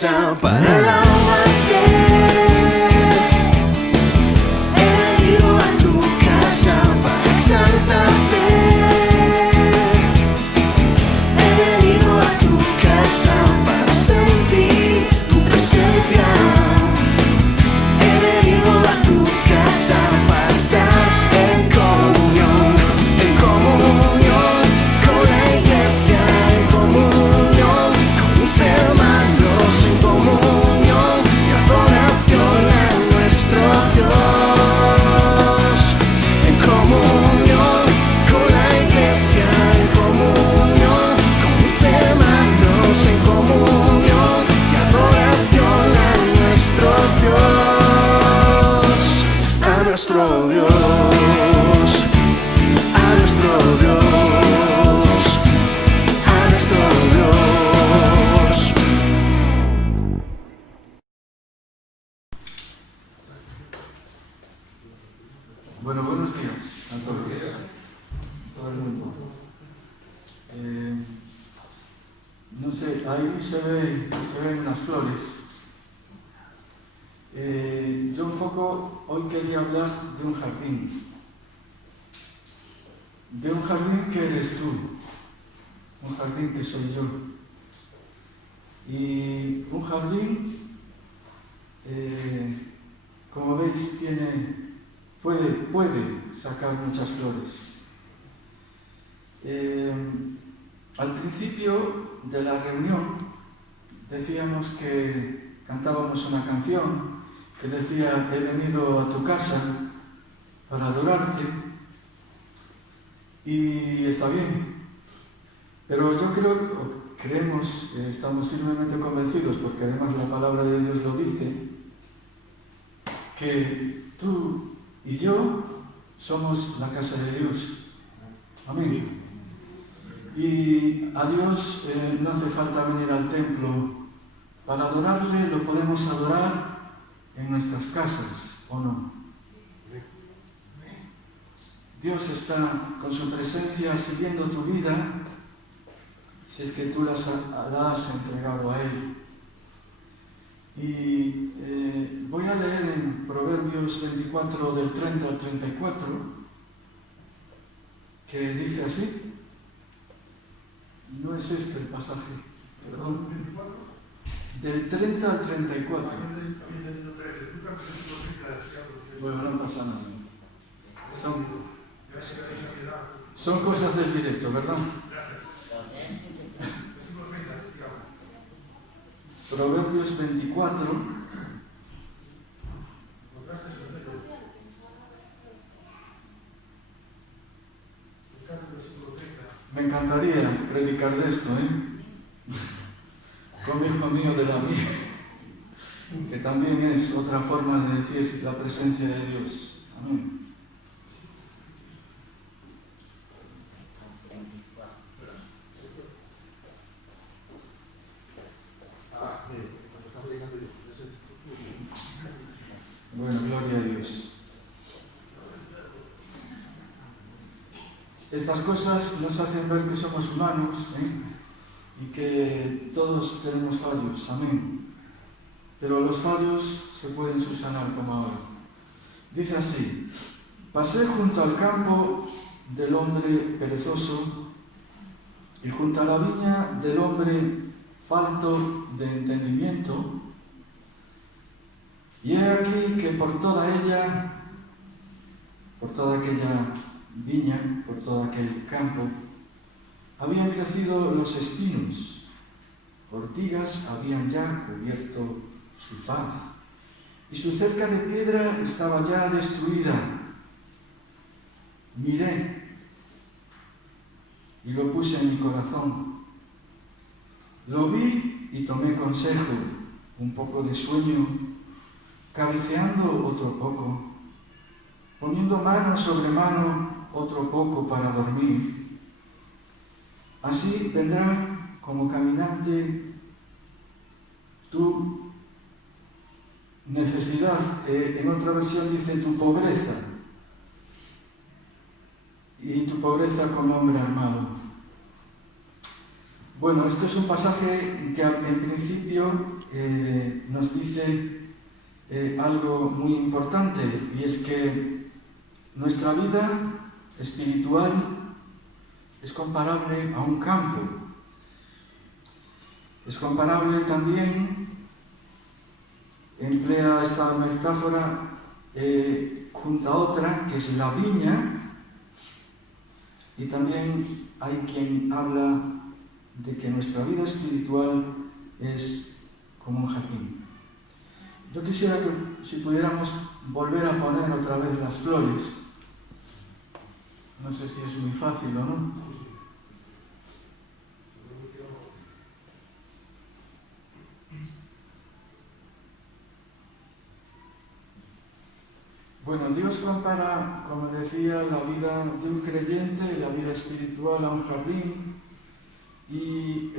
casa para alabarte. He venido a tu casa para exaltarte. He venido a tu casa para sentir tu presencia. He venido a tu casa para estar en comunión con la iglesia, en comunión con mis hermanos, en comunión y adoración a nuestro Dios. En comunión con la iglesia, en comunión con mis hermanos, en comunión y adoración a nuestro Dios, a nuestro Dios. A nuestro Dios, a nuestro Dios. Bueno, buenos días a todos, todo el mundo. No sé, ahí se ven unas flores. Yo un poco hoy quería hablar de un jardín. De un jardín que eres tú, un jardín que soy yo. Y un jardín, como veis, puede sacar muchas flores. Al principio de la reunión decíamos que cantábamos una canción que decía: he venido a tu casa para adorarte. Y está bien, pero yo creemos, estamos firmemente convencidos, porque además la palabra de Dios lo dice, que tú y yo somos la casa de Dios. Amén. Y a Dios no hace falta venir al templo para adorarle, lo podemos adorar en nuestras casas, ¿o no? Dios está con su presencia siguiendo tu vida, si es que tú la has entregado a Él. Y voy a leer en Proverbios 24, del 30 al 34, que dice así. No es este el pasaje, perdón. Del 30 al 34. Bueno, no pasa nada. Son cosas del directo, ¿verdad? Proverbios 24. Me encantaría predicar de esto, como hijo mío de la mía, que también es otra forma de decir la presencia de Dios. Amén. Bueno, gloria a Dios. Estas cosas nos hacen ver que somos humanos, y que todos tenemos fallos, amén. Pero los fallos se pueden subsanar como ahora. Dice así: pasé junto al campo del hombre perezoso y junto a la viña del hombre falto de entendimiento, y he aquí que por toda ella, por toda aquella viña, por todo aquel campo, habían crecido los espinos, ortigas habían ya cubierto su faz, y su cerca de piedra estaba ya destruida. Miré y lo puse en mi corazón. Lo vi y tomé consejo, un poco de sueño, cabeceando otro poco, poniendo mano sobre mano otro poco para dormir. Así vendrá como caminante tu necesidad, en otra versión dice tu pobreza, y tu pobreza como hombre armado. Bueno, este es un pasaje que en principio nos dice algo muy importante, y es que nuestra vida espiritual es comparable a un campo. Es comparable también, emplea esta metáfora junto a otra, que es la viña, y también hay quien habla de que nuestra vida espiritual es como un jardín. Yo quisiera que si pudiéramos volver a poner otra vez las flores. No sé si es muy fácil o no. Bueno, Dios compara, como decía, la vida de un creyente, la vida espiritual, a un jardín y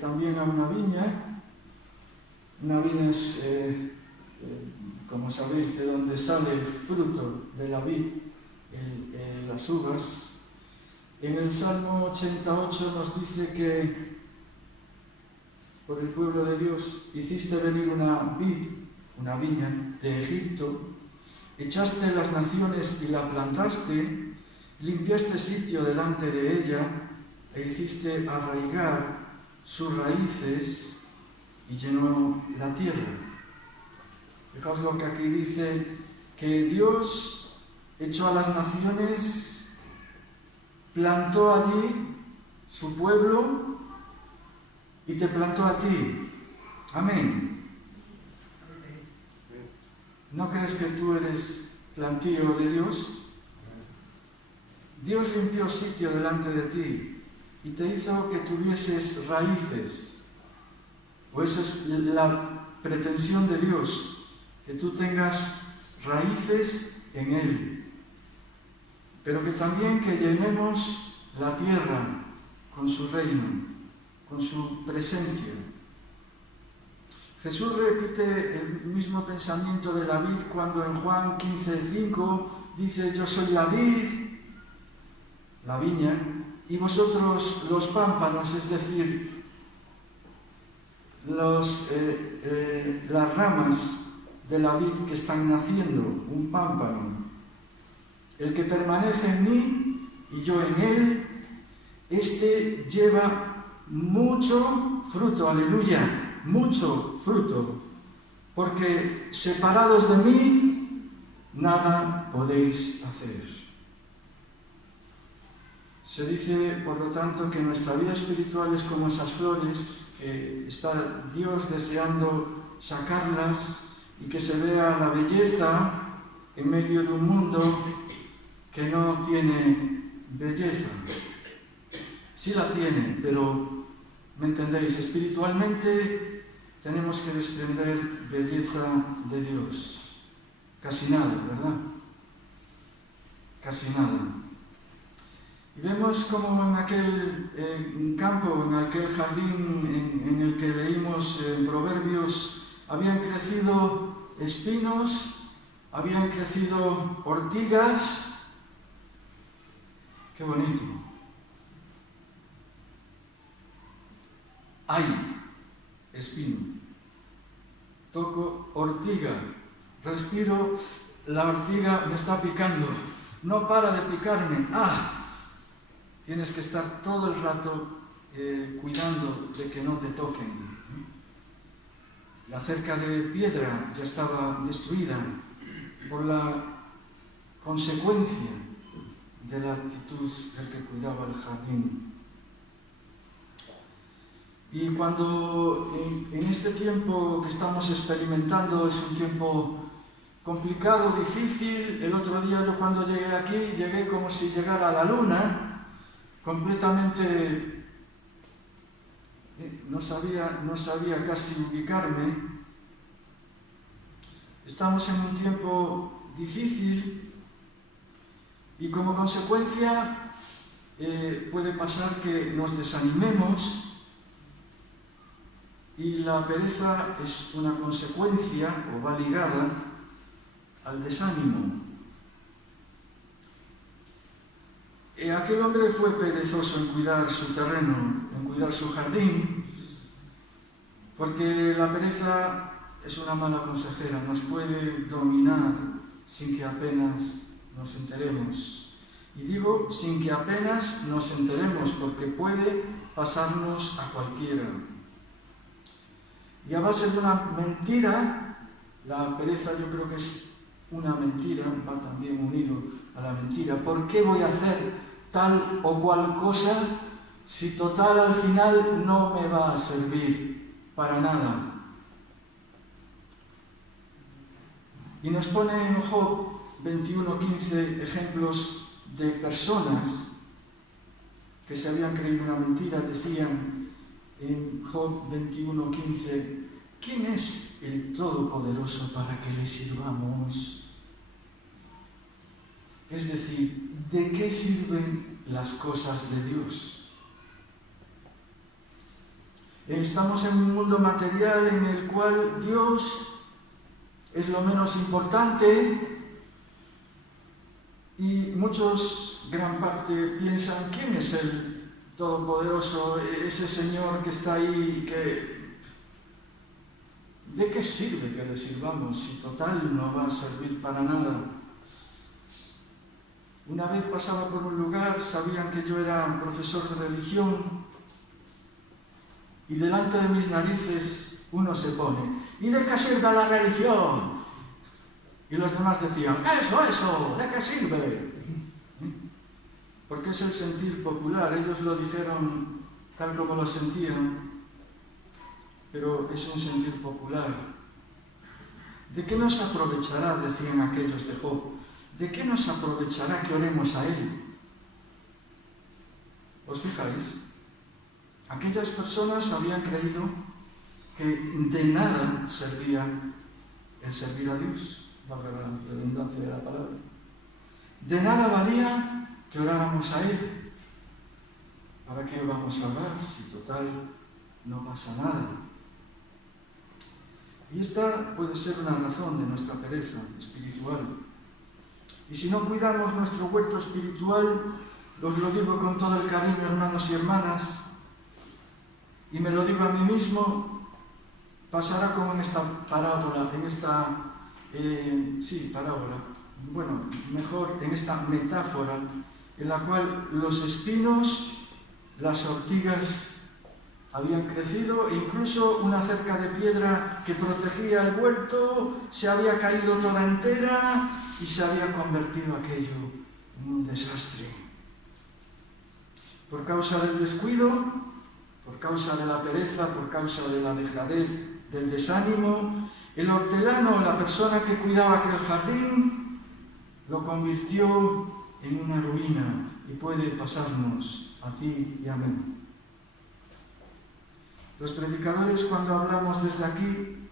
también a una viña. Una viña es, como sabéis, de donde sale el fruto de la vid, las uvas. En el Salmo 88 nos dice que por el pueblo de Dios hiciste venir una viña de Egipto, echaste las naciones y la plantaste, limpiaste sitio delante de ella e hiciste arraigar sus raíces y llenó la tierra. Fijaos lo que aquí dice, que Dios echó a las naciones, plantó allí su pueblo y te plantó a ti. Amén. ¿No crees que tú eres plantío de Dios? Dios limpió sitio delante de ti y te hizo que tuvieses raíces. O esa es la pretensión de Dios, que tú tengas raíces en Él. Pero que también que llenemos la tierra con su reino, con su presencia. Jesús repite el mismo pensamiento de la vid cuando en Juan 15:5 dice: yo soy la vid, la viña, y vosotros los pámpanos, es decir, las ramas de la vid que están naciendo, un pámpano. El que permanece en mí y yo en él, este lleva mucho fruto, aleluya. Mucho fruto, porque separados de mí nada podéis hacer. Se dice, por lo tanto, que nuestra vida espiritual es como esas flores que está Dios deseando sacarlas y que se vea la belleza en medio de un mundo que no tiene belleza. Sí la tiene, pero ¿me entendéis? Espiritualmente tenemos que desprender belleza de Dios. Casi nada, ¿verdad? Casi nada. Y vemos como en aquel campo, en aquel jardín en el que leímos en Proverbios, habían crecido espinos, habían crecido ortigas. ¡Qué bonito! Hay espino, toco ortiga, respiro, la ortiga me está picando, no para de picarme. Tienes que estar todo el rato cuidando de que no te toquen. La cerca de piedra ya estaba destruida por la consecuencia de la actitud del que cuidaba el jardín. Y cuando en este tiempo que estamos experimentando es un tiempo complicado, difícil, el otro día yo cuando llegué aquí, llegué como si llegara a la luna, completamente, no sabía casi ubicarme. Estamos en un tiempo difícil y como consecuencia puede pasar que nos desanimemos. Y la pereza es una consecuencia o va ligada al desánimo. Aquel hombre fue perezoso en cuidar su terreno, en cuidar su jardín, porque la pereza es una mala consejera, nos puede dominar sin que apenas nos enteremos. Y digo sin que apenas nos enteremos, porque puede pasarnos a cualquiera. Y a base de una mentira, la pereza yo creo que es una mentira, va también unido a la mentira. ¿Por qué voy a hacer tal o cual cosa si total al final no me va a servir para nada? Y nos pone en Job 21:15 ejemplos de personas que se habían creído una mentira. Decían en Job 21:15, ¿quién es el Todopoderoso para que le sirvamos? Es decir, ¿de qué sirven las cosas de Dios? Estamos en un mundo material en el cual Dios es lo menos importante y muchos, gran parte, piensan, ¿quién es el Todopoderoso? Ese Señor que está ahí, ¿de qué sirve que le sirvamos si total no va a servir para nada? Una vez pasaba por un lugar, sabían que yo era profesor de religión y delante de mis narices uno se pone, ¿y de qué sirve la religión? Y los demás decían, eso, ¿de qué sirve? Porque es el sentir popular, ellos lo dijeron tal como lo sentían, pero es un sentir popular. ¿De qué nos aprovechará, decían aquellos de Job? ¿De qué nos aprovechará que oremos a Él? ¿Os fijáis? Aquellas personas habían creído que de nada servía el servir a Dios, valga la redundancia de la palabra. De nada valía que oráramos a Él. ¿Para qué vamos a orar si total no pasa nada? Y esta puede ser una razón de nuestra pereza espiritual. Y si no cuidamos nuestro huerto espiritual, os lo digo con todo el cariño, hermanos y hermanas, y me lo digo a mí mismo, pasará como en esta parábola, bueno, mejor en esta metáfora, en la cual los espinos, las ortigas habían crecido e incluso una cerca de piedra que protegía el huerto se había caído toda entera y se había convertido aquello en un desastre. Por causa del descuido, por causa de la pereza, por causa de la dejadez, del desánimo, el hortelano, la persona que cuidaba aquel jardín, lo convirtió en una ruina y puede pasarnos a ti y a mí. Los predicadores, cuando hablamos desde aquí,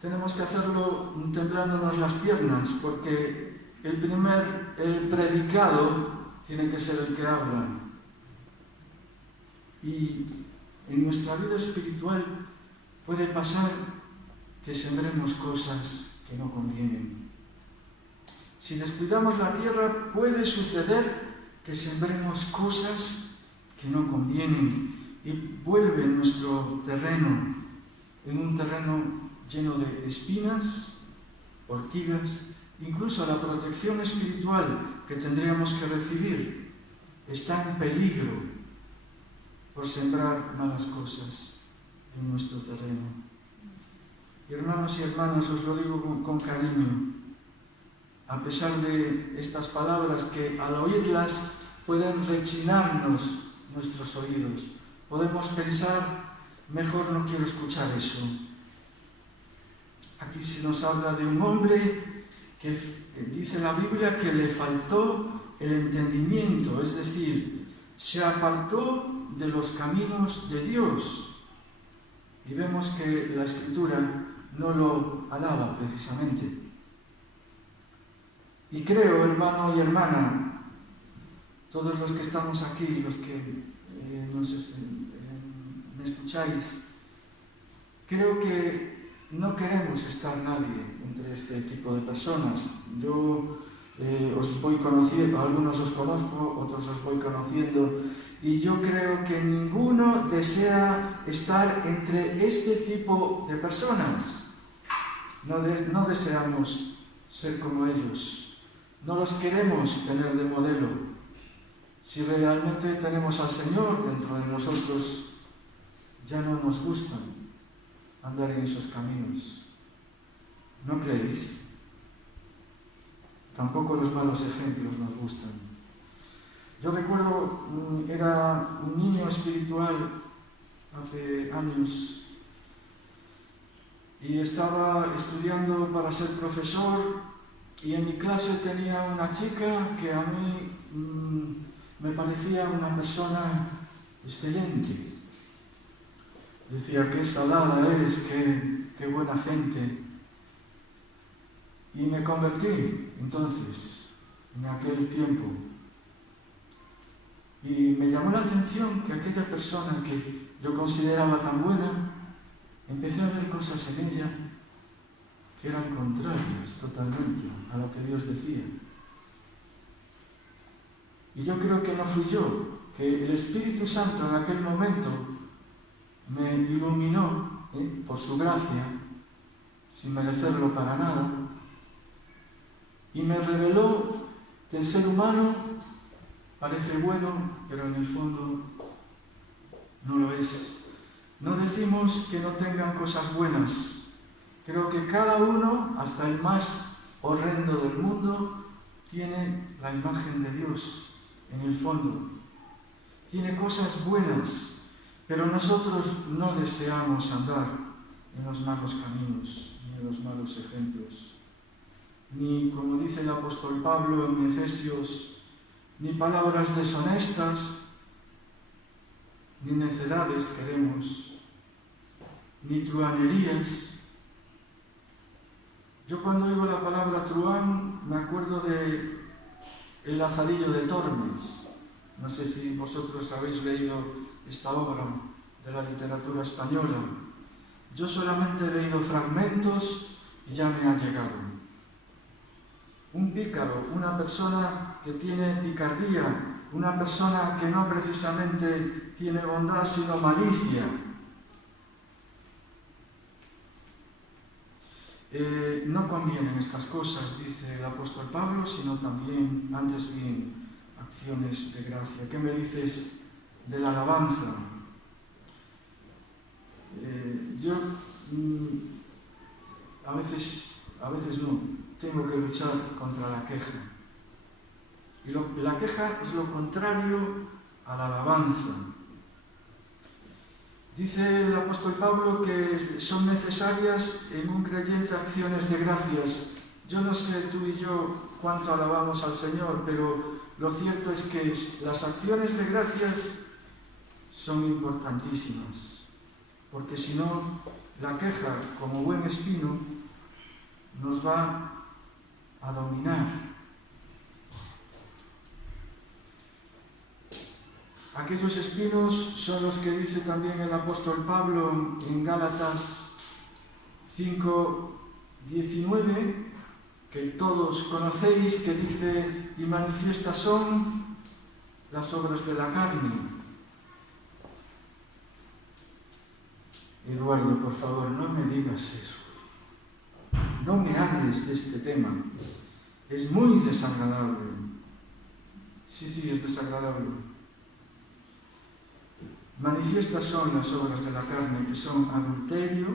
tenemos que hacerlo temblándonos las piernas, porque el primer predicado tiene que ser el que habla. Y en nuestra vida espiritual puede pasar que sembremos cosas que no convienen. Si descuidamos la tierra, puede suceder que sembremos cosas que no convienen y vuelve nuestro terreno en un terreno lleno de espinas, ortigas, incluso la protección espiritual que tendríamos que recibir está en peligro por sembrar malas cosas en nuestro terreno. Y hermanos y hermanas, os lo digo con cariño, a pesar de estas palabras que al oírlas pueden rechinarnos nuestros oídos, podemos pensar, mejor no quiero escuchar eso. Aquí se nos habla de un hombre que dice la Biblia que le faltó el entendimiento, es decir, se apartó de los caminos de Dios. Y vemos que la Escritura no lo alaba precisamente. Y creo, hermano y hermana, todos los que estamos aquí, los que me escucháis, creo que no queremos estar nadie entre este tipo de personas. Yo os voy conociendo, algunos os conozco, otros os voy conociendo, y yo creo que ninguno desea estar entre este tipo de personas. No deseamos ser como ellos, no los queremos tener de modelo. Si realmente tenemos al Señor dentro de nosotros, ya no nos gusta andar en esos caminos. ¿No creéis? Tampoco los malos ejemplos nos gustan. Yo recuerdo, era un niño espiritual hace años y estaba estudiando para ser profesor, y en mi clase tenía una chica que a mí me parecía una persona excelente. Decía, qué salada es, qué buena gente. Y me convertí entonces, en aquel tiempo. Y me llamó la atención que aquella persona que yo consideraba tan buena, empecé a ver cosas en ella que eran contrarias totalmente a lo que Dios decía. Y yo creo que no fui yo, que el Espíritu Santo en aquel momento me iluminó, por su gracia, sin merecerlo para nada, y me reveló que el ser humano parece bueno, pero en el fondo no lo es. No decimos que no tengan cosas buenas. Creo que cada uno, hasta el más horrendo del mundo, tiene la imagen de Dios en el fondo. Tiene cosas buenas, pero nosotros no deseamos andar en los malos caminos, ni en los malos ejemplos. Ni, como dice el apóstol Pablo en Efesios, ni palabras deshonestas, ni necedades queremos, ni truhanerías. Yo cuando oigo la palabra truhán me acuerdo de El Lazarillo de Tormes. No sé si vosotros habéis leído esta obra de la literatura española. Yo solamente he leído fragmentos y ya me ha llegado. Un pícaro, una persona que tiene picardía, una persona que no precisamente tiene bondad sino malicia. No convienen estas cosas, dice el apóstol Pablo, sino también, antes bien, acciones de gracia. ¿Qué me dices de la alabanza? Yo a veces no, tengo que luchar contra la queja. Y la queja es lo contrario a la alabanza. Dice el apóstol Pablo que son necesarias en un creyente acciones de gracias. Yo no sé tú y yo cuánto alabamos al Señor, pero lo cierto es que las acciones de gracias son importantísimas, porque si no, la queja, como buen espino, nos va a dominar. Aquellos espinos son los que dice también el apóstol Pablo en Gálatas 5:19, que todos conocéis, que dice, y manifiestas son las obras de la carne. Eduardo, por favor, no me digas eso. No me hables de este tema. Es muy desagradable. Sí, es desagradable. Manifiestas son las obras de la carne, que son adulterio.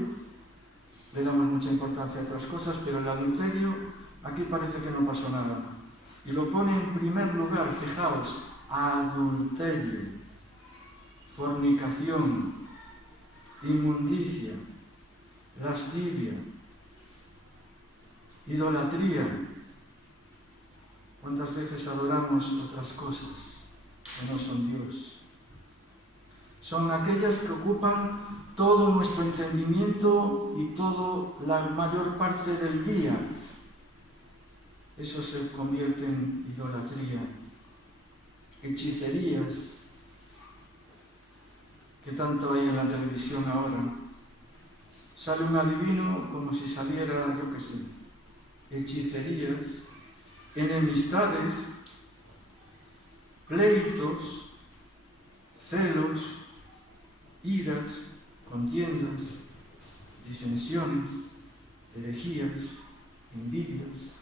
Le damos mucha importancia a otras cosas, pero el adulterio, aquí parece que no pasó nada. Y lo pone en primer lugar, fijaos, adulterio, fornicación, inmundicia, lascivia, idolatría. ¿Cuántas veces adoramos otras cosas que no son Dios? Son aquellas que ocupan todo nuestro entendimiento y toda la mayor parte del día. Eso se convierte en idolatría. Hechicerías, que tanto hay en la televisión ahora. Sale un adivino como si saliera, yo qué sé, hechicerías. enemistades, pleitos, celos, iras, contiendas, disensiones, herejías, envidias,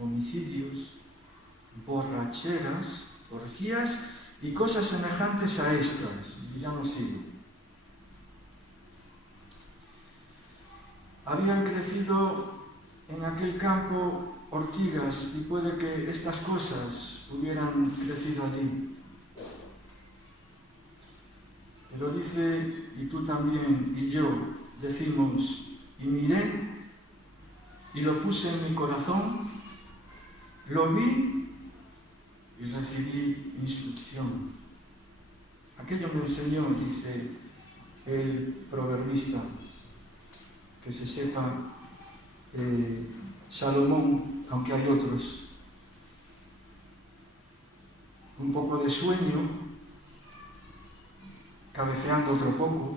homicidios, borracheras, orgías y cosas semejantes a estas. Y ya no sigo. Habían crecido en aquel campo ortigas y puede que estas cosas hubieran crecido allí. Pero dice, y tú también y yo decimos, y miré y lo puse en mi corazón, lo vi y recibí instrucción. Aquello me enseñó, dice el proverbista, que se sepa Salomón, aunque hay otros. Un poco de sueño, cabeceando otro poco,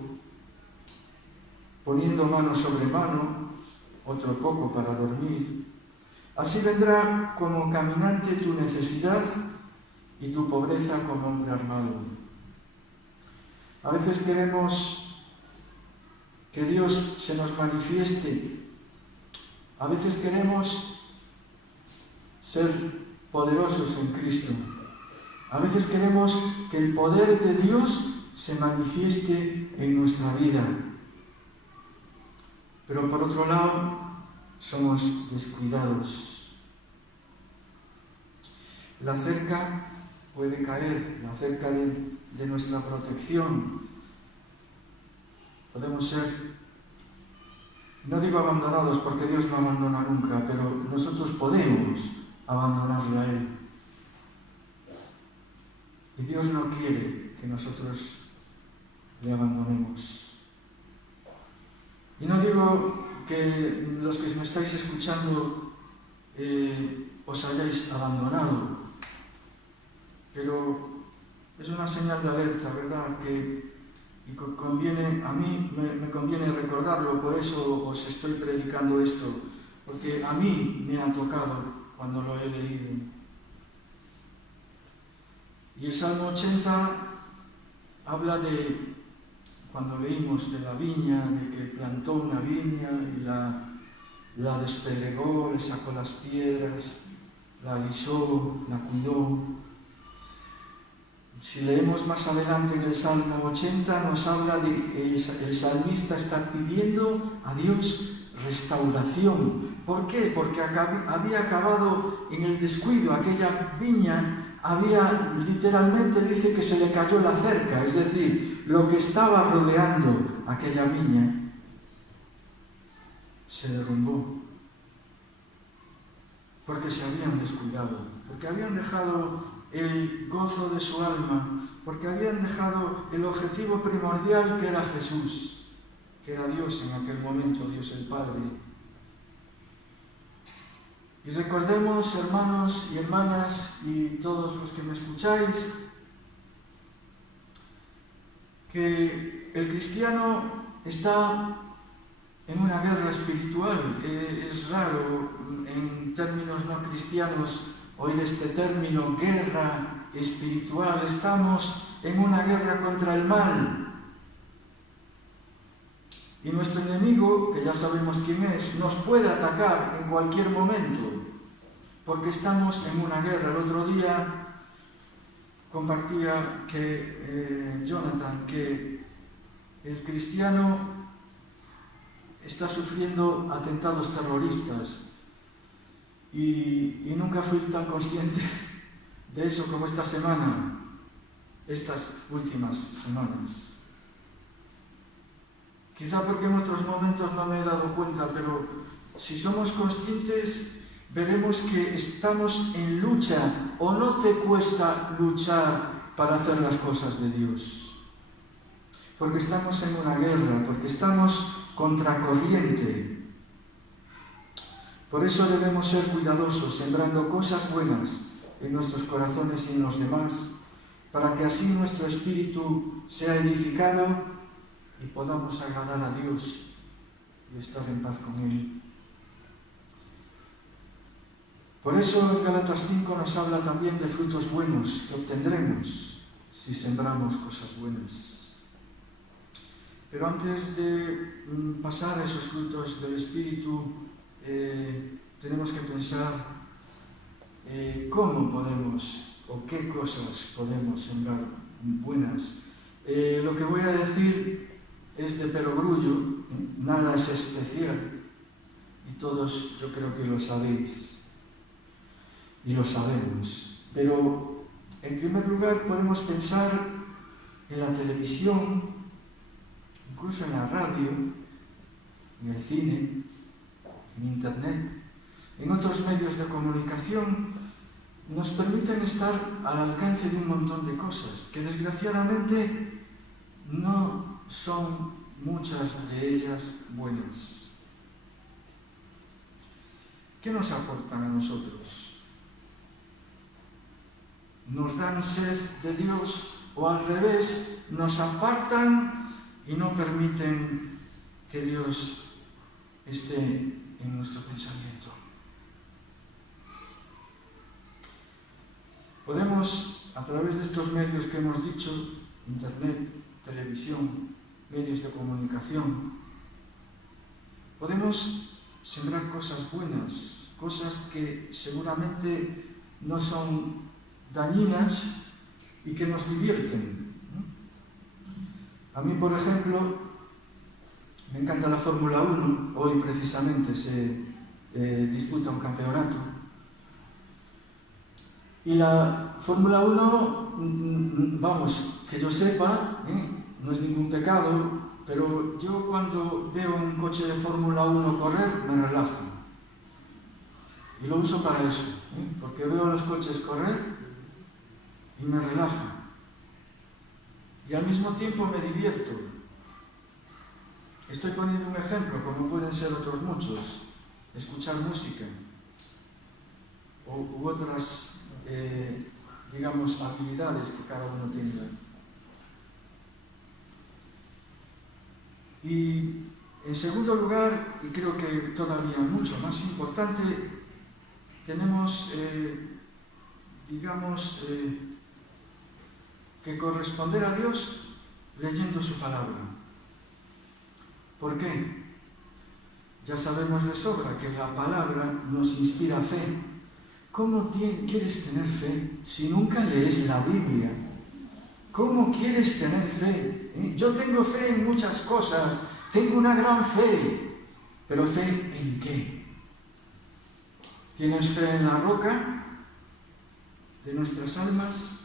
poniendo mano sobre mano, otro poco para dormir. Así vendrá como caminante tu necesidad y tu pobreza como hombre armado. A veces queremos que Dios se nos manifieste. A veces queremos ser poderosos en Cristo. A veces queremos que el poder de Dios se manifieste en nuestra vida. Pero por otro lado, somos descuidados. La cerca puede caer, la cerca de nuestra protección. Podemos ser, no digo abandonados porque Dios no abandona nunca, pero nosotros podemos abandonarle a Él. Y Dios no quiere que nosotros le abandonemos. Y no digo que los que me estáis escuchando os hayáis abandonado, pero es una señal de alerta, ¿verdad? Y conviene, a mí me conviene recordarlo, por eso os estoy predicando esto, porque a mí me ha tocado cuando lo he leído. Y el Salmo 80 habla de, cuando leímos de la viña, de que plantó una viña y la despedregó, le sacó las piedras, la alisó, la cuidó. Si leemos más adelante en el Salmo 80, nos habla de que el salmista está pidiendo a Dios restauración. ¿Por qué? Porque había acabado en el descuido. Aquella viña literalmente dice que se le cayó la cerca, es decir, lo que estaba rodeando aquella viña se derrumbó. Porque se habían descuidado, porque habían dejado el gozo de su alma, porque habían dejado el objetivo primordial que era Jesús, que era Dios en aquel momento, Dios el Padre. Y recordemos, hermanos y hermanas, y todos los que me escucháis, que el cristiano está en una guerra espiritual. Es raro en términos no cristianos oír este término, guerra espiritual. Estamos en una guerra contra el mal. Y nuestro enemigo, que ya sabemos quién es, nos puede atacar en cualquier momento, porque estamos en una guerra. El otro día compartía Jonathan que el cristiano está sufriendo atentados terroristas y nunca fui tan consciente de eso como esta semana, estas últimas semanas. Quizá porque en otros momentos no me he dado cuenta, pero si somos conscientes, veremos que estamos en lucha, o no te cuesta luchar para hacer las cosas de Dios. Porque estamos en una guerra, porque estamos contracorriente. Por eso debemos ser cuidadosos, sembrando cosas buenas en nuestros corazones y en los demás, para que así nuestro espíritu sea edificado y podamos agradar a Dios y estar en paz con Él. Por eso en Gálatas 5 nos habla también de frutos buenos que obtendremos si sembramos cosas buenas. Pero antes de pasar a esos frutos del Espíritu, tenemos que pensar cómo podemos o qué cosas podemos sembrar buenas. Lo que voy a decir es de perogrullo, nada es especial, y todos yo creo que lo sabéis y lo sabemos. Pero en primer lugar podemos pensar en la televisión, incluso en la radio, en el cine, en internet, en otros medios de comunicación. Nos permiten estar al alcance de un montón de cosas que desgraciadamente no son muchas de ellas buenas. ¿Qué nos aportan a nosotros? ¿Nos dan sed de Dios o al revés nos apartan y no permiten que Dios esté en nuestro pensamiento? Podemos, a través de estos medios que hemos dicho, internet, televisión, medios de comunicación, podemos sembrar cosas buenas, cosas que seguramente no son dañinas y que nos divierten. A mí, por ejemplo, me encanta la Fórmula 1. Hoy precisamente se disputa un campeonato. Y la Fórmula 1, vamos, que yo sepa, no es ningún pecado, pero yo cuando veo un coche de Fórmula 1 correr, me relajo. Y lo uso para eso, porque veo los coches correr y me relaja. Y al mismo tiempo me divierto. Estoy poniendo un ejemplo, como pueden ser otros muchos. Escuchar música u otras digamos, habilidades que cada uno tenga. Y en segundo lugar, y creo que todavía mucho más importante, tenemos, que corresponder a Dios leyendo su palabra. ¿Por qué? Ya sabemos de sobra que la palabra nos inspira fe. ¿Cómo quieres tener fe si nunca lees la Biblia? ¿Cómo quieres tener fe? Yo tengo fe en muchas cosas, tengo una gran fe, pero ¿fe en qué? ¿Tienes fe en la roca de nuestras almas?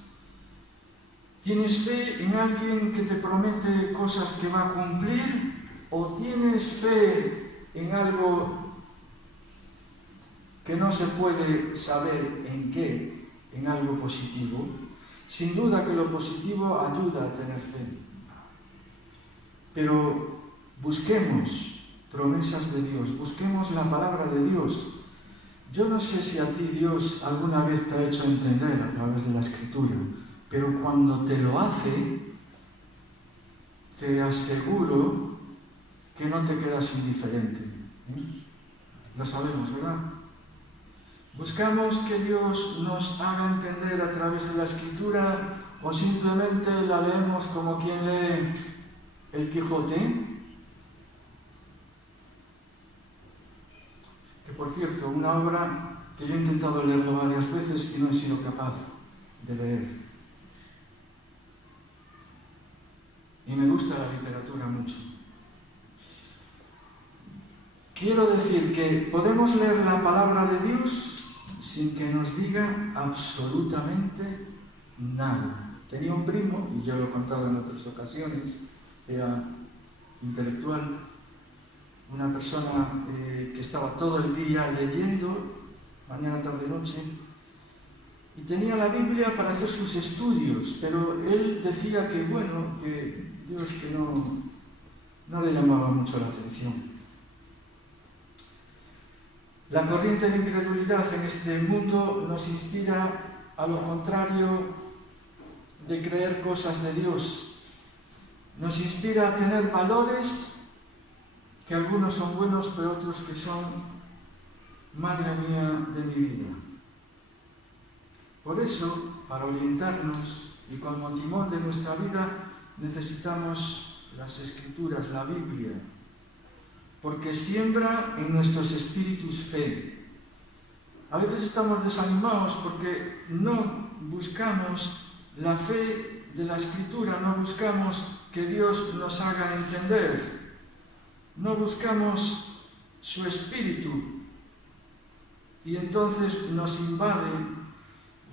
¿Tienes fe en alguien que te promete cosas que va a cumplir? ¿O tienes fe en algo que no se puede saber en qué, en algo positivo? Sin duda que lo positivo ayuda a tener fe. Pero busquemos promesas de Dios, busquemos la palabra de Dios. Yo no sé si a ti Dios alguna vez te ha hecho entender a través de la Escritura, pero cuando te lo hace, te aseguro que no te quedas indiferente. Lo sabemos, ¿verdad? ¿Buscamos que Dios nos haga entender a través de la Escritura o simplemente la leemos como quien lee el Quijote? Que por cierto, una obra que yo he intentado leerlo varias veces y no he sido capaz de leer. Y me gusta la literatura mucho. Quiero decir que podemos leer la palabra de Dios sin que nos diga absolutamente nada. Tenía un primo, y yo lo he contado en otras ocasiones, era intelectual, una persona que estaba todo el día leyendo, mañana, tarde, noche, y tenía la Biblia para hacer sus estudios, pero él decía que, bueno, que Dios que no le llamaba mucho la atención. La corriente de incredulidad en este mundo nos inspira a lo contrario de creer cosas de Dios. Nos inspira a tener valores que algunos son buenos, pero otros que son, madre mía de mi vida. Por eso, para orientarnos y como timón de nuestra vida, necesitamos las Escrituras, la Biblia, porque siembra en nuestros espíritus fe. A veces estamos desanimados porque no buscamos la fe de la Escritura, no buscamos que Dios nos haga entender, no buscamos su Espíritu, y entonces nos invaden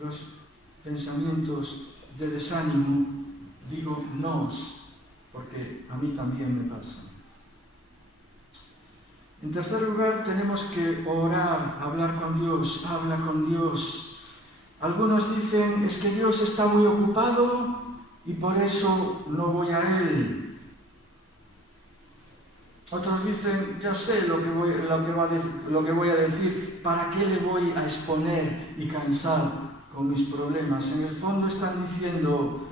los pensamientos de desánimo. Digo nos, porque a mí también me pasa. En tercer lugar, tenemos que orar, hablar con Dios, habla con Dios. Algunos dicen, es que Dios está muy ocupado y por eso no voy a Él. Otros dicen, ya sé lo que voy a decir, ¿para qué le voy a exponer y cansar con mis problemas? En el fondo están diciendo,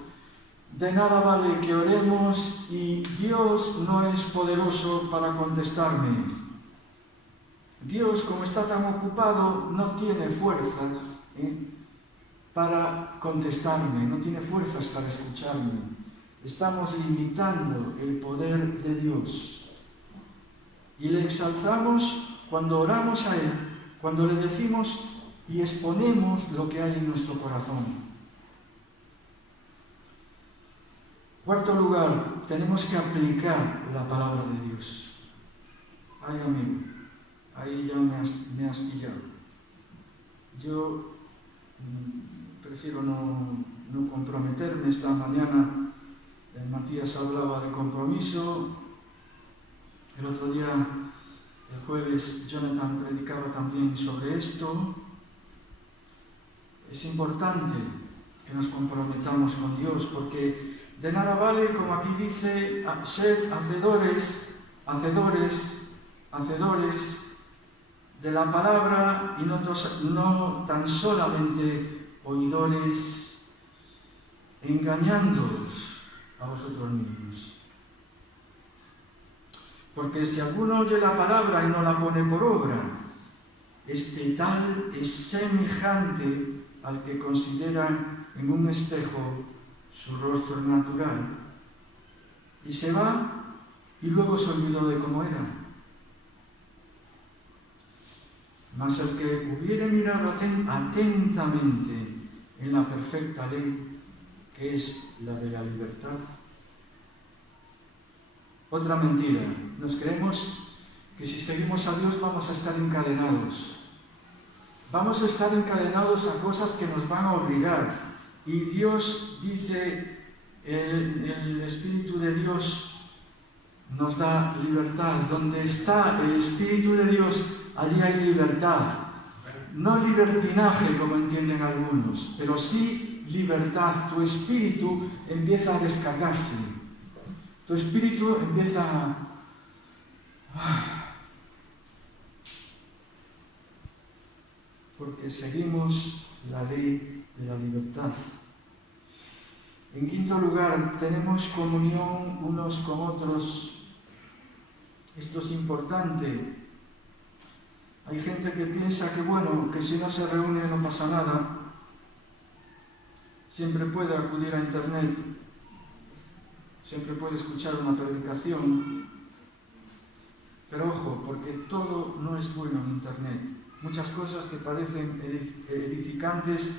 de nada vale que oremos y Dios no es poderoso para contestarme. Dios, como está tan ocupado, no tiene fuerzas para contestarme, no tiene fuerzas para escucharme. Estamos limitando el poder de Dios. Y le exaltamos cuando oramos a Él, cuando le decimos y exponemos lo que hay en nuestro corazón. Cuarto lugar, tenemos que aplicar la palabra de Dios. Ay, amigo, ahí ya me has pillado. Yo prefiero no comprometerme. Esta mañana Matías hablaba de compromiso. El otro día, el jueves, Jonathan predicaba también sobre esto. Es importante que nos comprometamos con Dios, porque de nada vale, como aquí dice, sed hacedores de la palabra y no tan solamente oidores, engañándoos a vosotros mismos. Porque si alguno oye la palabra y no la pone por obra, este tal es semejante al que considera en un espejo su rostro natural, y se va y luego se olvidó de cómo era. Mas el que hubiere mirado atentamente en la perfecta ley, que es la de la libertad. Otra mentira. Nos creemos que si seguimos a Dios vamos a estar encadenados. Vamos a estar encadenados a cosas que nos van a obligar. Y Dios dice, el Espíritu de Dios nos da libertad. Donde está el Espíritu de Dios, allí hay libertad. No libertinaje, como entienden algunos, pero sí libertad. Tu espíritu empieza a descargarse. Tu espíritu empieza porque seguimos la ley de la libertad. En quinto lugar, tenemos comunión unos con otros. Esto es importante. Hay gente que piensa que si no se reúne no pasa nada. Siempre puede acudir a internet. Siempre puede escuchar una predicación, pero ojo, porque todo no es bueno en internet. Muchas cosas que parecen edificantes,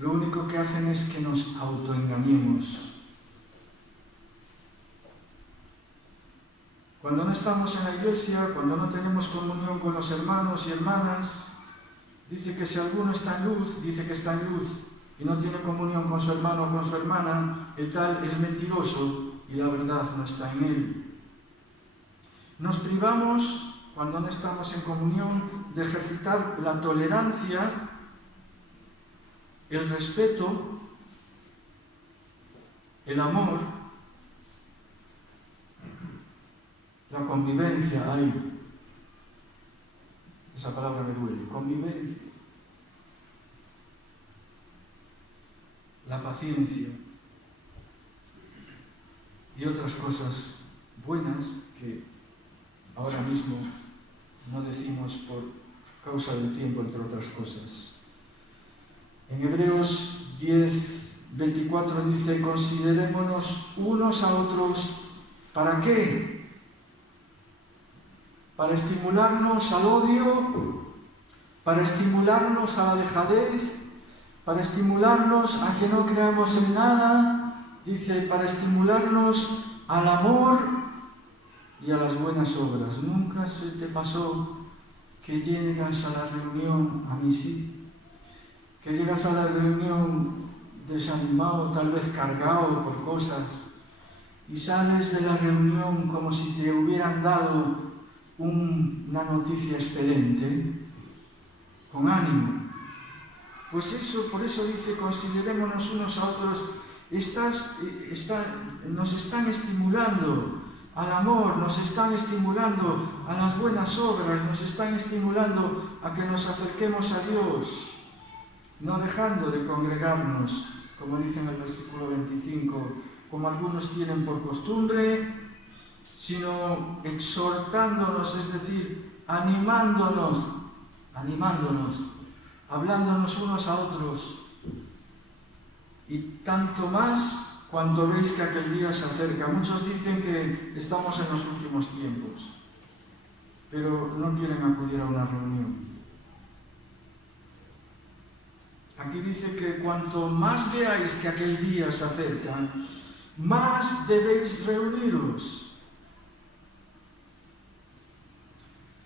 lo único que hacen es que nos autoengañemos. Cuando no estamos en la iglesia, cuando no tenemos comunión con los hermanos y hermanas, dice que si alguno está en luz, dice que está en luz, y no tiene comunión con su hermano o con su hermana, el tal es mentiroso, y la verdad no está en él. Nos privamos, cuando no estamos en comunión, de ejercitar la tolerancia, el respeto, el amor, la convivencia. Ay, esa palabra me duele. Convivencia. La paciencia. Y otras cosas buenas que ahora mismo no decimos por causa del tiempo, entre otras cosas. En Hebreos 24 dice: considerémonos unos a otros. ¿Para qué? ¿Para estimularnos al odio? ¿Para estimularnos a la dejadez? ¿Para estimularnos a que no creamos en nada? Dice: para estimularnos al amor y a las buenas obras. ¿Nunca se te pasó que llegas a la reunión, a mí sí, que llegas a la reunión desanimado, tal vez cargado por cosas, y sales de la reunión como si te hubieran dado una noticia excelente, con ánimo? Pues eso, por eso dice: considerémonos unos a otros. Nos están estimulando al amor, nos están estimulando a las buenas obras, nos están estimulando a que nos acerquemos a Dios, no dejando de congregarnos, como dice en el versículo 25, como algunos tienen por costumbre, sino exhortándonos, es decir, animándonos, hablándonos unos a otros. Y tanto más cuando veis que aquel día se acerca. Muchos dicen que estamos en los últimos tiempos, pero no quieren acudir a una reunión. Aquí dice que cuanto más veáis que aquel día se acerca, más debéis reuniros.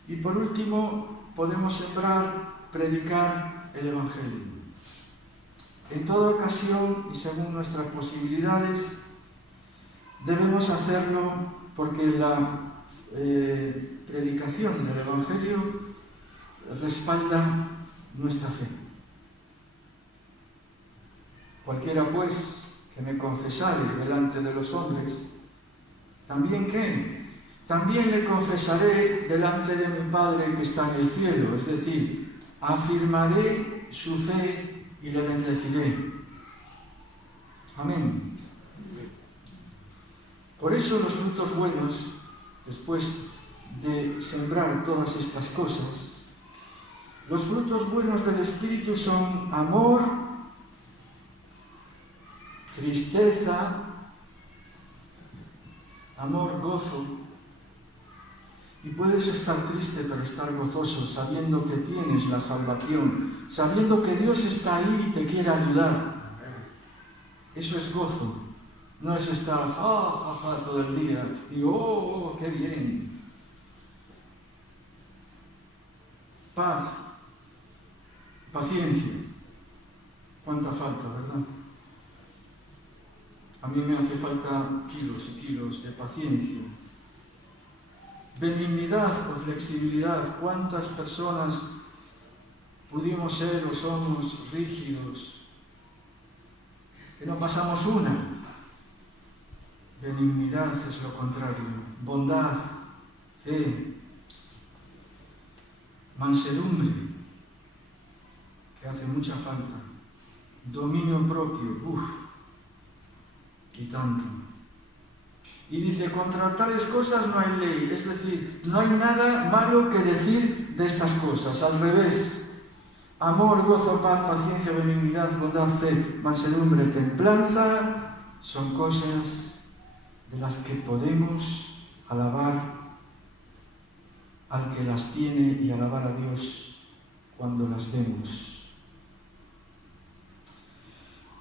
Y por último, podemos sembrar, predicar el Evangelio. En toda ocasión y según nuestras posibilidades, debemos hacerlo, porque la predicación del Evangelio respalda nuestra fe. Cualquiera, pues, que me confesare delante de los hombres, ¿también qué? También le confesaré delante de mi Padre que está en el cielo. Es decir, afirmaré su fe y le bendeciré. Amén. Por eso los frutos buenos, después de sembrar todas estas cosas, los frutos buenos del Espíritu son amor, tristeza, amor, gozo. Y puedes estar triste pero estar gozoso, sabiendo que tienes la salvación, sabiendo que Dios está ahí y te quiere ayudar. Eso es gozo. No es estar todo el día y ¡oh, qué bien! Paz, paciencia. ¿Cuánta falta, verdad? A mí me hace falta kilos y kilos de paciencia. Benignidad o flexibilidad. ¿Cuántas personas pudimos ser o somos rígidos? Que no pasamos una. Benignidad es lo contrario. Bondad, fe, mansedumbre, que hace mucha falta. Dominio propio, y tanto. Y dice: contra tales cosas no hay ley, es decir, no hay nada malo que decir de estas cosas. Al revés, amor, gozo, paz, paciencia, benignidad, bondad, fe, mansedumbre, templanza, son cosas de las que podemos alabar al que las tiene y alabar a Dios cuando las vemos.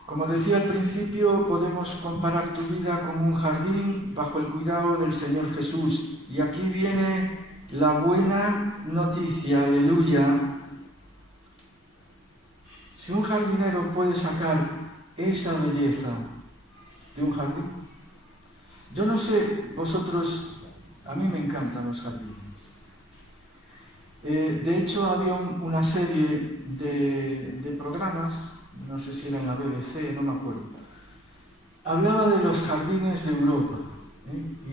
Como decía al principio, podemos comparar tu vida con un jardín bajo el cuidado del Señor Jesús. Y aquí viene la buena noticia, aleluya. Si un jardinero puede sacar esa belleza de un jardín, yo no sé, vosotros, a mí me encantan los jardines. De hecho, había una serie de programas, no sé si era en la BBC, no me acuerdo. Hablaba de los jardines de Europa,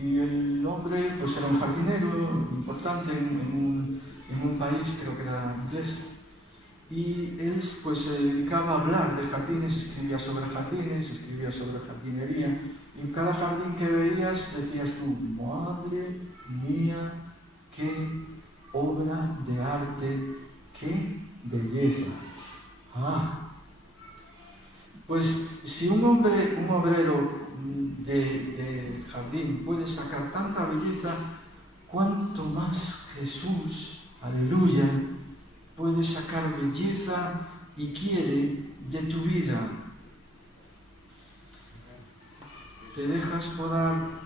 y el hombre pues era un jardinero importante en un país, creo que era inglés, y él pues se dedicaba a hablar de jardines, escribía sobre jardines, escribía sobre jardinería, y en cada jardín que veías decías tú: madre mía, qué obra de arte, qué belleza. Pues si un obrero de jardín puede sacar tanta belleza, cuánto más Jesús, aleluya, puede sacar belleza y quiere de tu vida. ¿Te dejas podar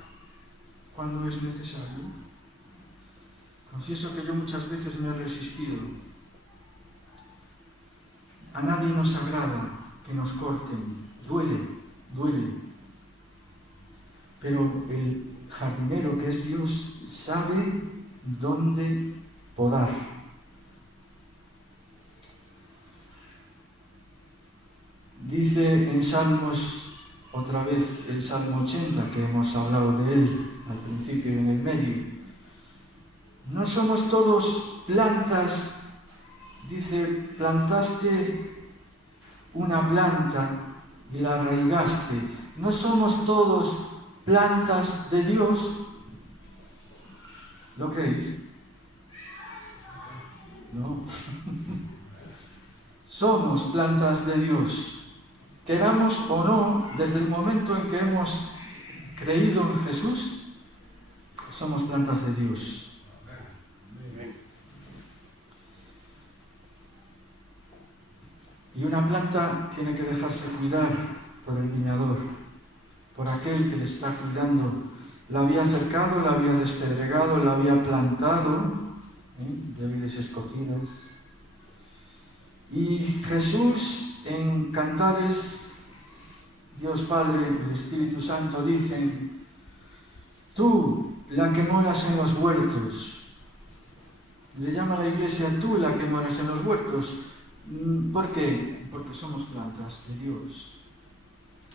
cuando es necesario? Confieso que yo muchas veces me he resistido. A nadie nos agrada que nos corten, duele. Pero el jardinero, que es Dios, sabe dónde podar. Dice en Salmos, otra vez el Salmo 80, que hemos hablado de él al principio y en el medio, no somos todos plantas, dice, plantaste una planta y la arraigaste. No somos todos plantas de Dios. ¿Lo creéis? No. Somos plantas de Dios. Queramos o no, desde el momento en que hemos creído en Jesús, somos plantas de Dios. Y una planta tiene que dejarse cuidar por el viñador, por aquel que le está cuidando. La había cercado, la había despedregado, la había plantado, de vides escogidas. Y Jesús en Cantares, Dios Padre y el Espíritu Santo dicen: tú, la que moras en los huertos. Le llama a la Iglesia tú, la que moras en los huertos. ¿Por qué? Porque somos plantas de Dios.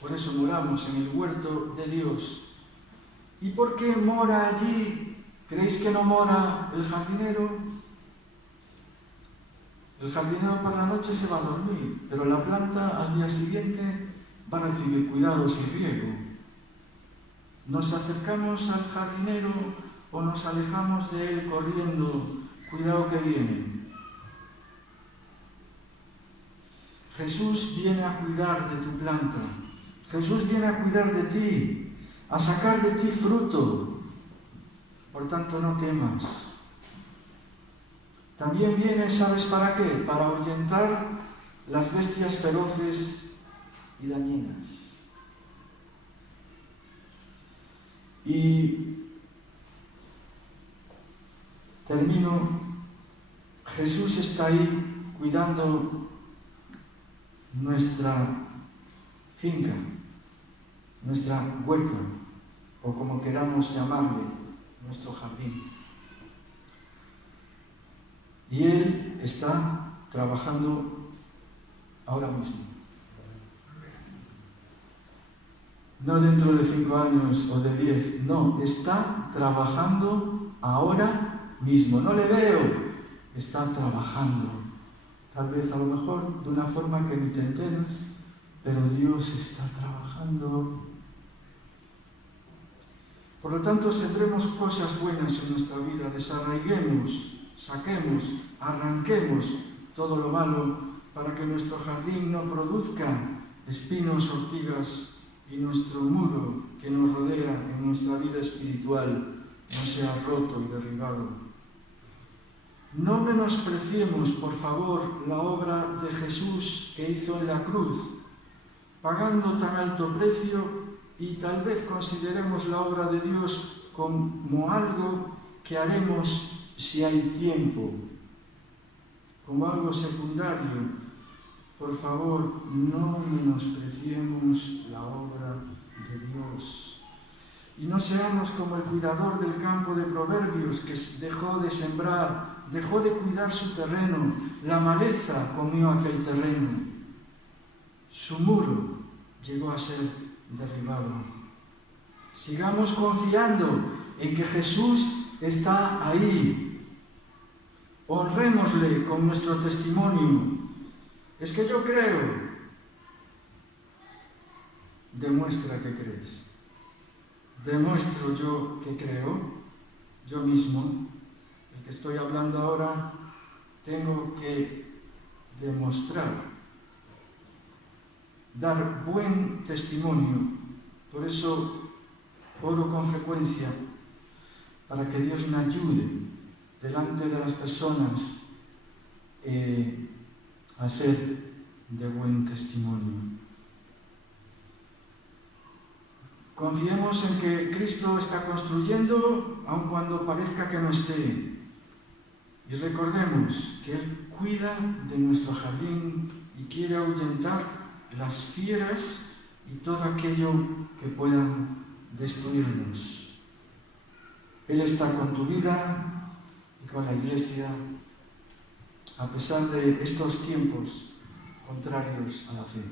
Por eso moramos en el huerto de Dios. ¿Y por qué mora allí? ¿Creéis que no mora el jardinero? El jardinero por la noche se va a dormir, pero la planta al día siguiente va a recibir cuidados y riego. ¿Nos acercamos al jardinero o nos alejamos de él corriendo? Cuidado que viene. Jesús viene a cuidar de tu planta. Jesús viene a cuidar de ti, a sacar de ti fruto. Por tanto, no temas. También viene, ¿sabes para qué? Para ahuyentar las bestias feroces y dañinas. Y termino. Jesús está ahí cuidando nuestra finca, nuestra huerta, o como queramos llamarle, nuestro jardín. Y Él está trabajando ahora mismo. No dentro de 5 años o de 10, no, está trabajando ahora mismo. No le veo, está trabajando. Tal vez a lo mejor de una forma que ni te enteras, pero Dios está trabajando. Por lo tanto, sembremos cosas buenas en nuestra vida, desarraiguemos, saquemos, arranquemos todo lo malo para que nuestro jardín no produzca espinos, ortigas y nuestro muro que nos rodea en nuestra vida espiritual no sea roto y derribado. No menospreciemos, por favor, la obra de Jesús que hizo en la cruz, pagando tan alto precio, y tal vez consideremos la obra de Dios como algo que haremos si hay tiempo, como algo secundario. Por favor, no menospreciemos la obra de Dios. Y no seamos como el cuidador del campo de Proverbios, que dejó de sembrar, dejó de cuidar su terreno, la maleza comió aquel terreno. Su muro llegó a ser derribado. Sigamos confiando en que Jesús está ahí. Honrémosle con nuestro testimonio. Es que yo creo. Demuestra que crees. Demuestro yo que creo, yo mismo, el que estoy hablando ahora, tengo que demostrar dar buen testimonio. Por eso oro con frecuencia para que Dios me ayude delante de las personas a ser de buen testimonio. Confiemos en que Cristo está construyendo, aun cuando parezca que no esté. Y recordemos que Él cuida de nuestro jardín y quiere ahuyentar las fieras y todo aquello que puedan destruirnos. Él está con tu vida y con la Iglesia, a pesar de estos tiempos contrarios a la fe.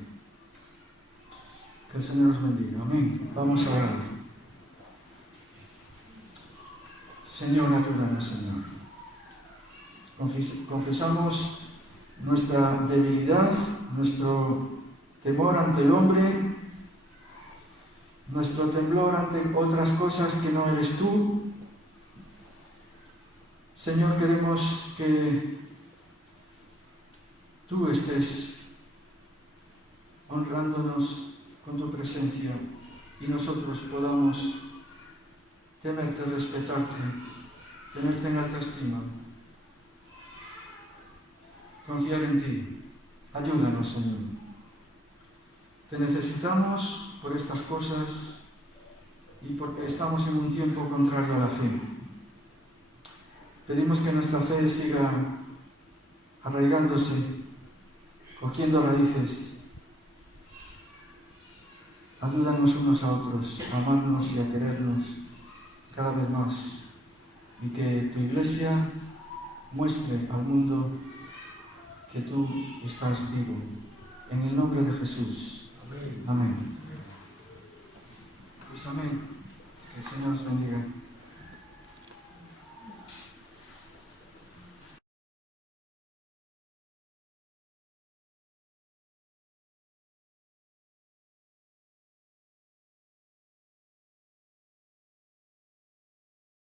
Que el Señor os bendiga. Amén. Vamos a orar. Señor, ayúdanos, Señor. Confesamos nuestra debilidad, nuestro temor ante el hombre, nuestro temblor ante otras cosas que no eres tú. Señor, queremos que tú estés honrándonos con tu presencia y nosotros podamos temerte, respetarte, tenerte en alta estima, confiar en ti. Ayúdanos, Señor. Te necesitamos por estas cosas y porque estamos en un tiempo contrario a la fe. Pedimos que nuestra fe siga arraigándose, cogiendo raíces. Ayúdanos unos a otros a amarnos y a querernos cada vez más, y que tu Iglesia muestre al mundo que tú estás vivo. En el nombre de Jesús. Amén. Pues amén. Que el Señor os bendiga.